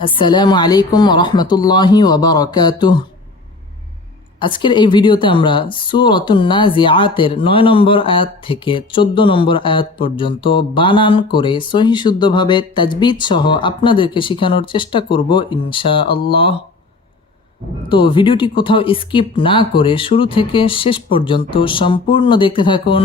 আসসালামু আলাইকুম রহমতুল্লাহি ওবরাকাতুহ আজকের এই ভিডিওতে আমরা সুরতুন নাজিআতের নয় নম্বর আয়াত থেকে চোদ্দ নম্বর আয়াত পর্যন্ত বানান করে সহি শুদ্ধভাবে তাজবিদ সহ আপনাদেরকে শেখানোর চেষ্টা করব ইনশা আল্লাহ তো ভিডিওটি কোথাও স্কিপ না করে শুরু থেকে শেষ পর্যন্ত সম্পূর্ণ দেখতে থাকুন।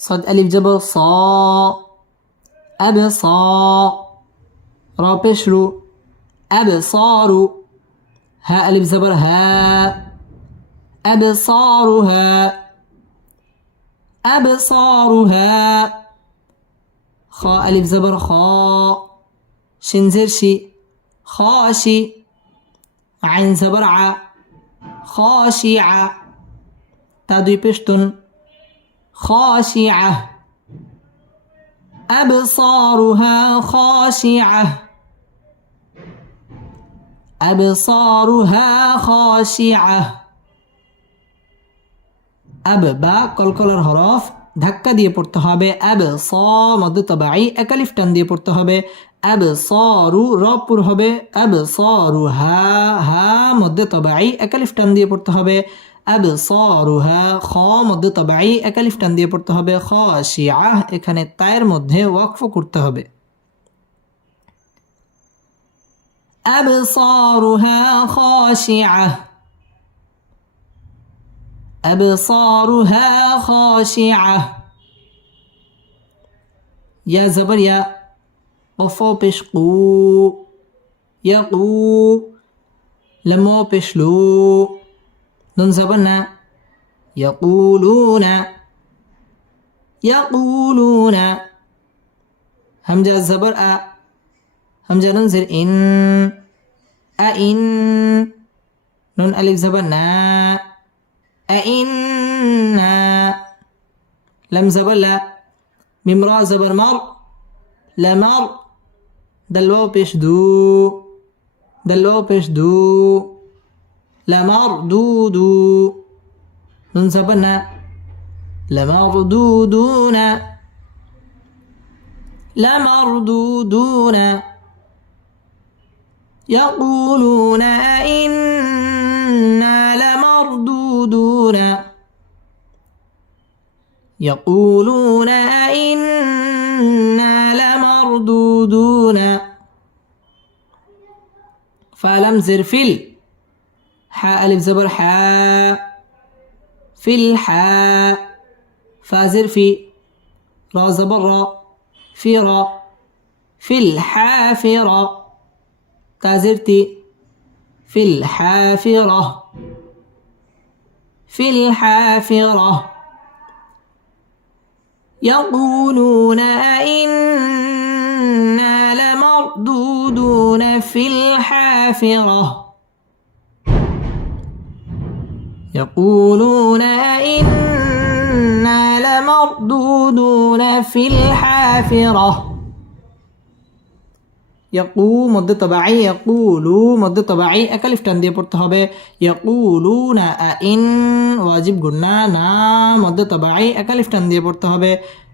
صد ألف جبر صا. أب صا را بشرو أب صارو ها. ألف زبر ها. أبصارها أبصارها خاء ألف زبر خاء شنزر شي خاشي. عين ع. خاشعة تادوي بشتن خاشعة أبصارها خاشعة أبصارها خاشعة আব বা কলকলার হরফ ধাক্কা দিয়ে পড়তে হবে আব স মধ্য তবাই একালিফ টান দিয়ে পড়তে হবে আব সরু রপুর হবে আব সরু হা হা মধ্যে তবাই একালিফ টান দিয়ে পড়তে হবে أبصارها خ مد طبعي أكلف تندية برتهبة خاشعة إخانة تير مده وقف كرتهبة أبصارها خاشعة. أبصارها خاشعة. يا زبر يا وفو بشقو. يقو. لمو بشلو. نون زبرنا يقولون يقولون همجة زبر أ همجة ننزل إن أئن نون ألف زبر نا أئنا لم زبر لا ميم را زبر مر لمر دلواو بيش دو دلواو بيش دو. لمر دو دو نون زبر نا لمردودون. لمردودون. يقولون أئنا لمردودون. يقولون أئنا لمردودون. فلم زر فل حاء ألف زبر حاء في الحاء فازر في را زبر را في را في الحافرة تازرتي في الحافرة في الحافرة يقولون أئنا لمردودون في الحافرة يقولون أئنا لمردودون في الحافرة ইয়াকু মধ্যে তবাই ইয়াকুলু মধ্যে তবাই একালিফ টান দিয়ে পড়তে হবে ইয়াকুলু না ইন ওয়াজিব গুন্না না মধ্যে তবাই একালিফ টান দিয়ে পড়তে হবে ইন না লামার র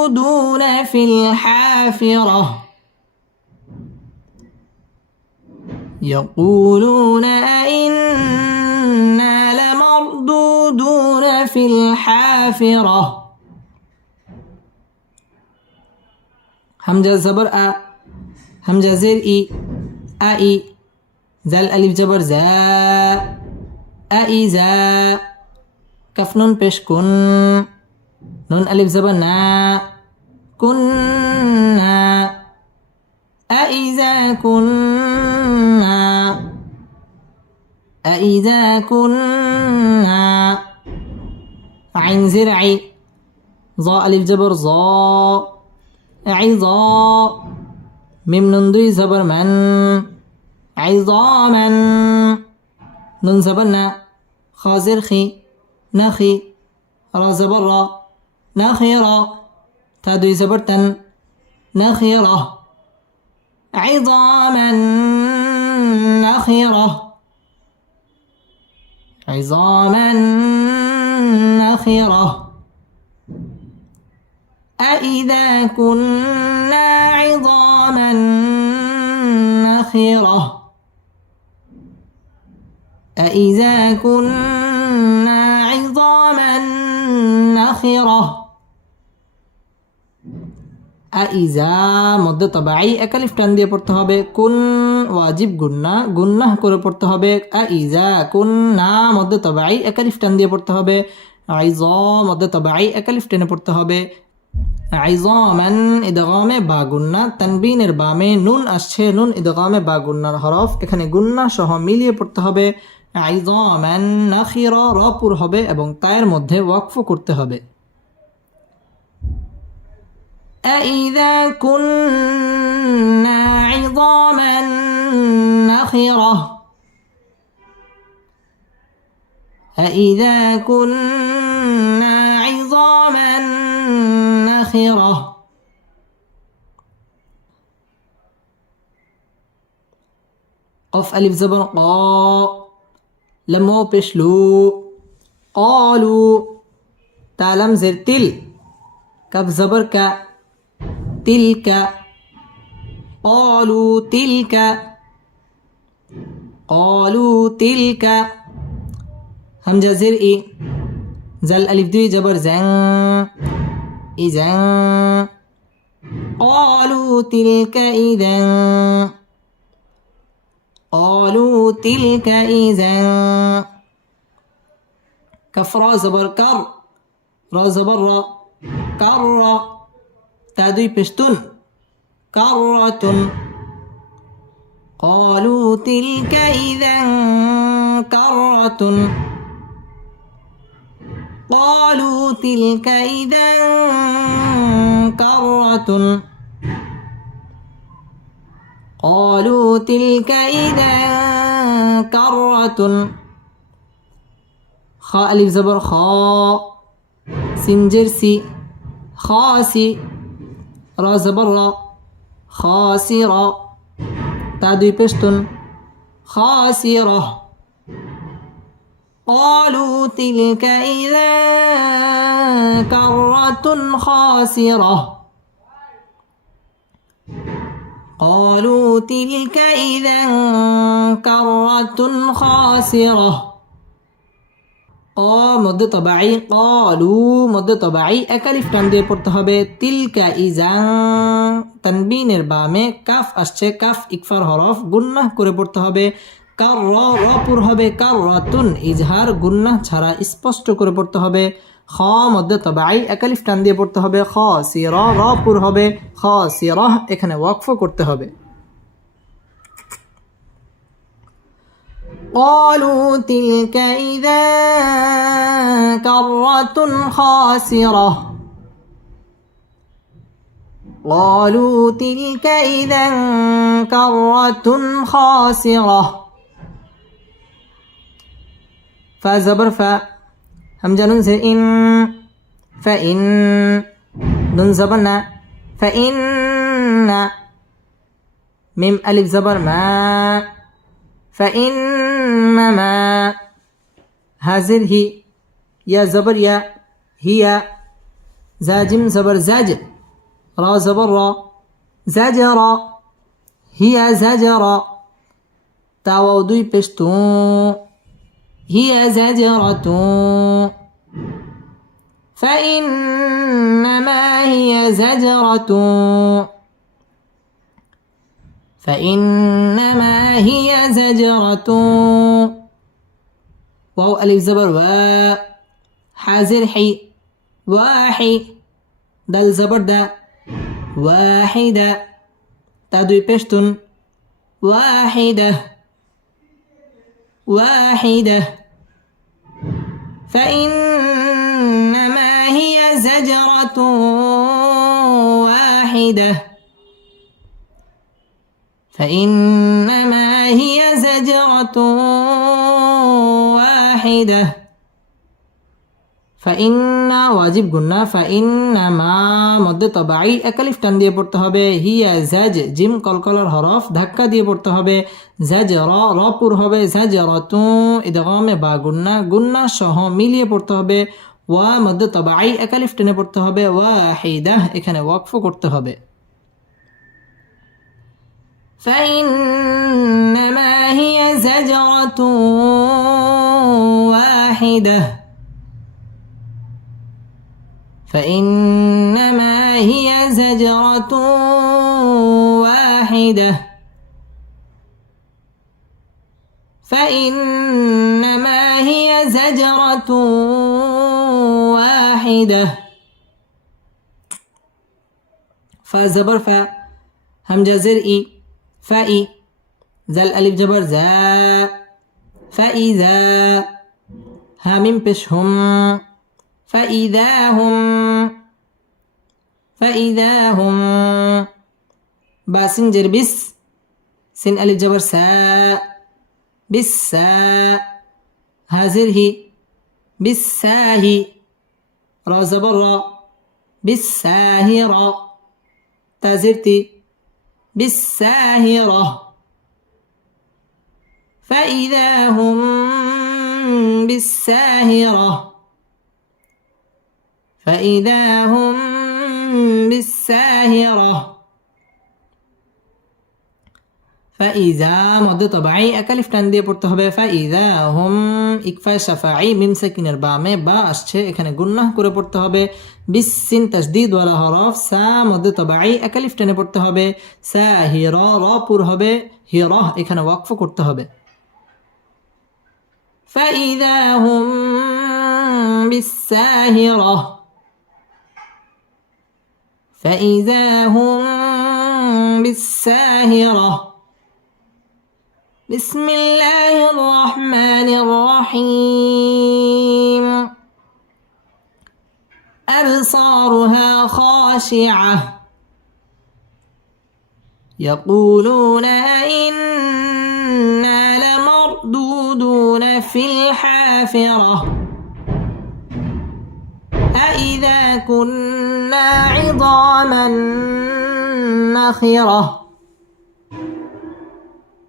يخلدون في الحافرة. يقولون أئنا لمردودون في الحافرة. همجة زبر أ همجة زير إي أي زال ألف جبر زاء أي زاء كف نون بيش نون ألف زبر نا. كنا أإذا كنا أإذا كنا عين زرعي ظاء ألف جبر ظاء عظاء ميم نون دوي زبر من. عظاما نون زبرنا خازرخي نخي را زبر نخيرا تا دوي زبر تن نخيره عظاما نخرة. عظاما نخرة. أإذا كنا عظاما نخرة. أإذا كنا عظاما نخرة. আইজা, মধ্যে তবাই একালিফ টান দিয়ে পড়তে হবে। কোন ওয়াজিব গুন্না, গুন্নাহ করে পড়তে হবে। আইজা কোন না মধ্যে তবাই একালিফ টান দিয়ে পড়তে হবে। আইজ, মধ্যে তবাই একালিফ টেনে পড়তে হবে। আইজমান ইদগামে বা গুন্না, তানবিনের বামে নুন আসছে, নুন ইদগামে বা গুন্নার হরফ। এখানে গুন্না সহ মিলিয়ে পড়তে হবে। আইজমান নাখির রপুর হবে এবং তায়ের মধ্যে ওয়াকফ করতে হবে। أإذا كنا عظاما نخرة أإذا كنا عظاما نخرة قف ألف زبر قا لمو بشلو قالوا تالم زر تل كف زبر كا تلك قالوا تلك قالوا تلك همزة زر إي زل ألف دوي جبر زن إذن قالوا تلك إذن قالوا تلك إذن كفرا زبر كر را زبر را كر تادوي بشتن كرة. قالوا تلك إذا كرة. قالوا تلك إذا كرة. قالوا تلك إذا كرة. خاء ألف زبر خاء. سنجرسي خاسي را زبر را خاسرة تعدي بشتن خاسرة قالوا تلك إذا كرة خاسرة. قالوا تلك إذا كرة خاسرة. ক মধ্যে তবাই কলু, মধ্যে তবাই একালিফ টান দিয়ে পড়তে হবে। তিলকা ইজাং তানবিনের বামে কাফ আসছে, কাফ, ইকফার, হরফ, গুন্নাহ করে পড়তে হবে। কার র রপুর হবে কার রতুন ইজহার, গুন্নাহ ছাড়া স্পষ্ট করে পড়তে হবে। খ মধ্যে তবাই একালিফ টান দিয়ে পড়তে হবে। খ সি র রপুর হবে। খ সি রহ এখানে ওয়াকফ করতে হবে। قالوا تلك إذا كرة خاسرة. قالوا تلك إذا كرة خاسرة. فزبر ف همجة ننزل إن. فإن ننزبنا فإن ميم ألف زبر ما. فإنما هازر هي يا زبر يا هي زاجم زبر زاج را زبر را زجر هي زجر تاو دوي پشتو. هي زجرة فإنما هي زجرة فإنما هي زجرة. واو ألف زبر و. حازر حي. واحي. دال زبر دا واحدة. تدوي بشتن واحدة. واحدة. فإنما هي زجرة. واحدة. فإنما هي زجرة واحدة ফাইন্না ওয়াজিব গুন্না ফাইন্নামা মধ্যে তবাই একালিফ টান দিয়ে পড়তে হবে হিয়া জ্যাজ জিম কলকলার হরফ ধাক্কা দিয়ে পড়তে হবে জ্যাজ র রপুর হবে জ্যাজ রতু ইদগমে বা গুন্না গুন্না সহ মিলিয়ে পড়তে হবে ওয়া মধ্যে তবাই একালিফ টেনে পড়তে হবে ওয়া হেইদাহ এখানে ওয়াকফ করতে হবে فإنما هي زجرة واحدة. فإنما هي زجرة واحدة. فإنما هي زجرة واحدة. فزبر ف همجة زرئي فإي زل ألف جبر زا فإذا هامين بشهم فإذا هم. فإذا هم. باسنجر بس. سن ألف جبر سا. بالسا هازره بالساهي را زبر بالساهرة تازرتي بالساهرة. فإذا هم بالساهرة. فإذا هم بالساهرة. فإذا মধ্যে তবাই একালিফ টান দিয়ে পড়তে হবে ফাইদা হুম ইকফা শাফাই মিম সাকিনের বামে বা আসছে এখানে গুন্নাহ করে পড়তে হবে বিসিন তাসদিদ ওয়ালা হরফ সা মধ্যে তবাই একালিফ টেনে পড়তে হবে সা হির র পুর হবে হির এখানে ওয়াকফ করতে হবে فإذا هم بالساهرة فإذا هم بالساهرة بسم الله الرحمن الرحيم. أبصارها خاشعة. يقولون إنا لمردودون في الحافرة. أإذا كنا عظاما نخرة.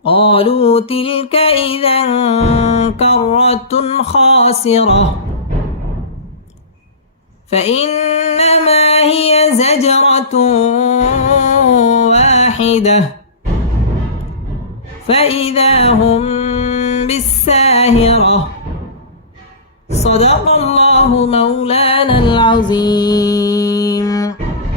قالوا تلك إذا كرة خاسرة. فإنما هي زجرة واحدة. فإذا هم بالساهرة. صدق الله مولانا العظيم.